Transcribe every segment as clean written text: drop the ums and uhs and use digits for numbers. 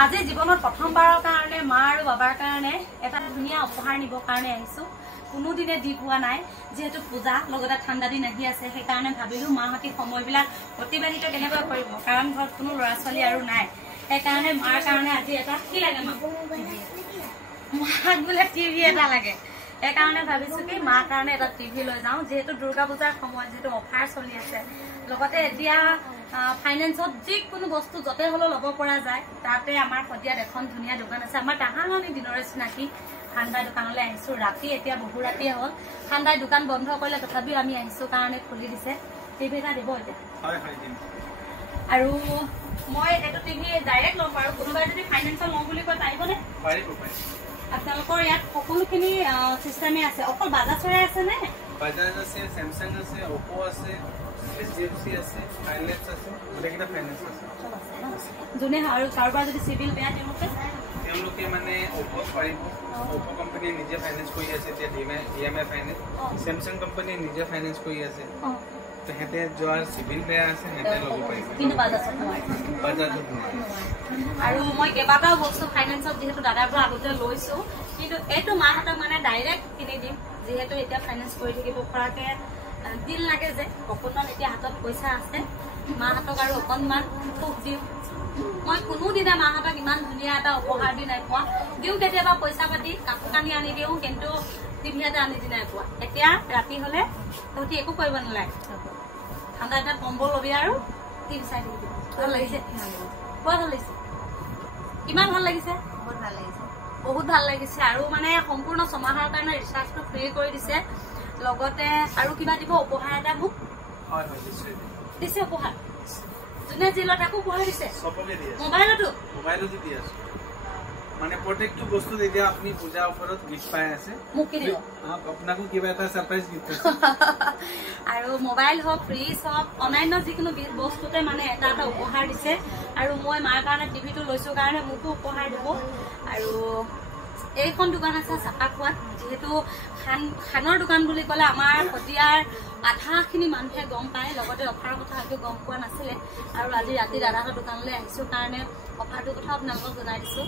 আজি জীৱনত প্ৰথমবাৰৰ কাৰণে মা আৰু বাবাৰ কাৰণে এটা ধুনীয়া উপহাৰ নিব কাৰণে আহিছো। কোনো দিনে দি পোৱা নাই, যেহেতু পূজা লগতে ঠাণ্ডা দিন আহি আছে, সেইকাৰণে ভাবিলো মাহঁতি সময়বিলাক অতিবাহিত কেনেকৈ কৰিব, কাৰণ ঘৰত কোনো ল'ৰা ছোৱালী আৰু নাই। সেইকাৰণে মাৰ কাৰণে আজি এটা কি লাগে মাক বোলে টিভি এটা লাগে। সেইকাৰণে ভাবিছো কি মাৰ কাৰণে এটা টিভি লৈ যাওঁ, যিহেতু দুৰ্গা পূজাৰ সময়ত যিহেতু অফাৰ চলি আছে, লগতে এতিয়া ফাইনেন্সত যিকোনো বস্তু য'তে হ'লেও ল'ব পৰা যায়। তাতে আমাৰ সদিয়াত এখন ধুনীয়া দোকান আছে, আমাৰ তাহানি দিনৰে চিনাকি ঠাণ্ডাৰ দোকানলৈ আহিছো। ৰাতি এতিয়া বহু ৰাতিয়ে হ'ল, ঠাণ্ডাৰ দোকান বন্ধ কৰিলে তথাপিও আমি আহিছো কাৰণে খুলি দিছে। টিভি এটা দিব এতিয়া। আৰু মই এইটো টিভি ডাইৰেক্ট ল'ম বাৰু, কোনোবাই যদি ফাইনেন্সত লওঁ বুলি কয় পাৰিবনে? আপোনালোকৰ ইয়াত সকলোখিনি চিষ্টেমে আছে, অকল বাজাজৰে আছে নে? বাজাজ আছে, স্যামসাং আছে, ওপো আছে, HDFC আছে, ফাইনেন্স আছে, গোটেইকেইটা ফাইনেন্স আছে। যোনে আৰু কাৰোবাৰ যদি চিভিল বেয়া তেওঁলোকে মানে ওপো পাৰিব। ওপো কোম্পানীয়ে নিজে ফাইনেন্স কৰি আছে, এতিয়া EMI ফাইনেন্স। স্যামসাং কোম্পানীয়ে নিজে ফাইনেন্স কৰি আছে, তেহেঁতে যোৱাৰ চিভিল বেয়া আছে, সিহঁতে ল'ব পাৰিব, কিন্তু বাজাজত নোৱাৰে। আৰু মই কেইবাটাও বস্তু ফাইনেন্সত যিহেতু দাদাৰ পৰা আগতে লৈছো, কিন্তু এইটো মাহঁতক মানে ডাইৰেক্ট কিনি দিম, যিহেতু এতিয়া ফাইনেন্স কৰি থাকিব পৰাকে দিন লাগে যে। অকণমান এতিয়া হাতত পইচা আছে, মাহঁতক আৰু অকণমান সুখ দিওঁ। মই কোনোদিনা মাহঁতক ইমান ধুনীয়া এটা উপহাৰ দি নাই পোৱা। দিওঁ কেতিয়াবা পইচা পাতি, কাপোৰ কানি আনি দিওঁ, কিন্তু টিভি এটা আনি দি নাই পোৱা। এতিয়া ৰাতি হলে তহঁতি একো কৰিব নালাগে, ঠাণ্ডা দিনত কম্বল ল'বি আৰু টিভি চাই থাকিবি। ভাল লাগিছে? বৰ ভাল লাগিছে। কিমান ভাল লাগিছে? বহুত ভাল লাগিছে, বহুত ভাল লাগিছে। আৰু মানে সম্পূৰ্ণ ছমাহৰ কাৰণে ৰিচাৰ্জটো ফ্ৰী কৰি দিছে, লগতে আৰু কিবা দিব উপহাৰ এটা মোক দিছে। উপহাৰ যোনে যি লয় তাকো উপহাৰ দিছে, মোবাইলতো দি আছে। মানে প্ৰত্যেকটো বস্তু এতিয়া আপুনি পূজাৰ ওপৰত গিফ্ট পাই আছে, মোক কি দিব? আপোনাকো কিবা এটা সাৰপ্ৰাইজ গিফ্ট আছে। আৰু মোবাইল হওক, ফ্ৰিজ হওক, অন্যান্য যিকোনো বস্তুতে মানে এটা এটা উপহাৰ দিছে। আৰু মই মাৰ কাৰণে টিভিটো লৈছো কাৰণে মোকো উপহাৰ দিব। আৰু এইখন দোকান আছে চাপাখোৱাত, যিহেতু খানৰ দোকান বুলি ক'লে আমাৰ সদিয়াৰ আধাখিনি মানুহে গম পায়, লগতে অফাৰৰ কথা হয়তো গম পোৱা নাছিলে। আৰু আজি ৰাতি দাদাহঁতৰ দোকানলৈ আহিছো কাৰণে অফাৰটোৰ কথা আপোনালোকক জনাই দিছো।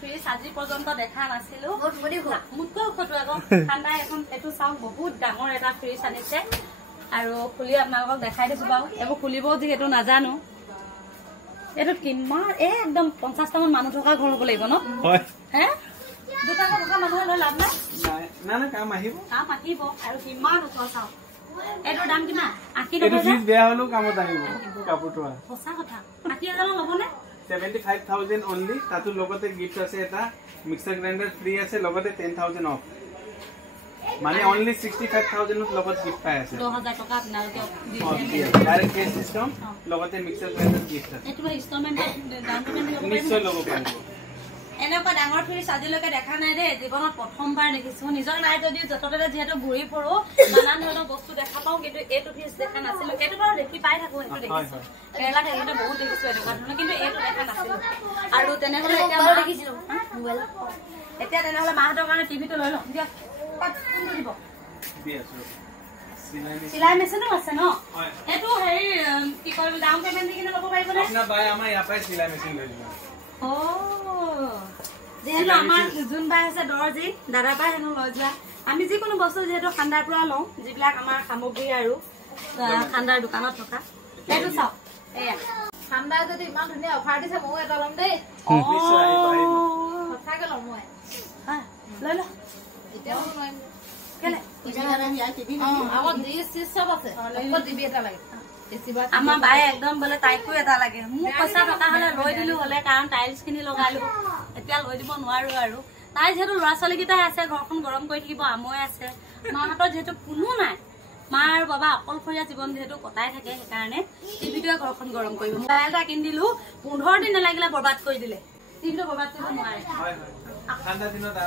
ফ্ৰিজ আজি পৰ্যন্ত দেখা নাছিলো, মোতকৈ ওখটো আকৌ ঠাণ্ডাই এখন। এইটো চাওক, বহুত ডাঙৰ এটা ফ্ৰিজ আনিছে, আৰু খুলি আপোনালোকক দেখাই দিছো বাৰু। এইবোৰ খুলিবও যিহেতু নাজানো। এইটো কিমান একদম 50টামান মানুহ থকা ঘৰ হ'ব লাগিব ন? হে, দুটা মানুহে লৈ লাভ নাই। কাম আহিব। আৰু কিমান ওখ চাওক। এইটোৰ দাম কিমান? 80 টকা। বেয়া হলেও কামত আহিব কাপোৰটো। সঁচা কথা। 80,000 ল'বনে? 75,000 অনলি। তাতো লগতে গিফ্ট আছে, এটা মিক্সাৰ গ্ৰাইণ্ডাৰ ফ্ৰী আছে, লগতে 10,000 অফ। মানে অনলি 65,000 লগত গিফ্ট পাই আছে। 10,000 টকা আপোনালোকে ডাইৰেক্ট কেছ ডিসকাউন্ট, লগতে মিক্সাৰ গ্ৰাইণ্ডাৰ গিফ্ট আছে। এইটো ইনষ্টলমেন্ট ডাউন পেমেন্ট দিব নিশ্চয় ল'ব পাৰিব। এনেকুৱা ডাঙৰ ফ্ৰিজ আজিলৈকে দেখা নাই দেই, জীৱনত প্ৰথমবাৰ দেখিছো। নিজৰ নাই যদিও য'তে ত'তে যিহেতু ঘূৰি ফুৰো, নানান ধৰণৰ বস্তু দেখা পাওঁ, কিন্তু এইটো ফ্ৰিজ দেখা নাছিলো। এইটো বাৰু দেখি পাই থাকো, সেইটো দেখিছো। কেৰেলা ঠাইতে বহুত দেখিছো এনেকুৱা ধৰণৰ, কিন্তু এইটো দেখা নাছিলো। আৰু তেনেহলে এতিয়া তেনেহলে মাহঁতৰ কাৰণে টিভিটো লৈ লওঁ দিয়ক। কোনটো দিব? চিলাই মেচিনো আছে ন? এইটো হেৰি কি কয়, ডাউন পেমেন্ট দি কিনে ল'ব পাৰিবনে? আপোনাৰ বাই আমাৰ ইয়াৰ পৰাই চিলাই মেচিন লৈ যাব। যিহেতু আমাৰ যোন বাই আছে দৰ্জি, দাদাৰ পৰা হেনো লৈ যোৱা। আমি যিকোনো বস্তু যিহেতু ঠাণ্ডাৰ পৰা লওঁ, যিবিলাক আমাৰ সামগ্ৰী আৰু ঠাণ্ডাৰ দোকানত থকা। এইটো চাওক, এয়া ঠাণ্ডা যদি ইমান ধুনীয়া অফাৰ দিছে, ময়ো এটা ল'ম দেই। সঁচাকে ল'ম মই। লৈ ল। এতিয়াও নোৱাৰিম কেলে? আমাৰ বায়ে একদম বোলে তাইকো এটা লাগে। মোক পইচা থকা হলে লৈ দিলো হলে, কাৰণ টাইলছ খিনি লগালো। এতিয়া লৈ দিব নোৱাৰো। আৰু তাই যিহেতু ল'ৰা ছোৱালী কেইটাই আছে, ঘৰখন গৰম কৰি থাকিব, আমৈ আছে, মাহঁতৰ যিহেতু কোনো নাই, মা আৰু বাবা অকলশৰীয়া জীৱন যিহেতু কটাই থাকে, সেইকাৰণে টিভিটোৱে ঘৰখন গৰম কৰিব। মোবাইল এটা কিনি দিলো, 15 দিন নালাগিলে বৰবাদ কৰি দিলে। টিভিটো বৰবাদ কৰিব নোৱাৰে। ঠাণ্ডা দিনত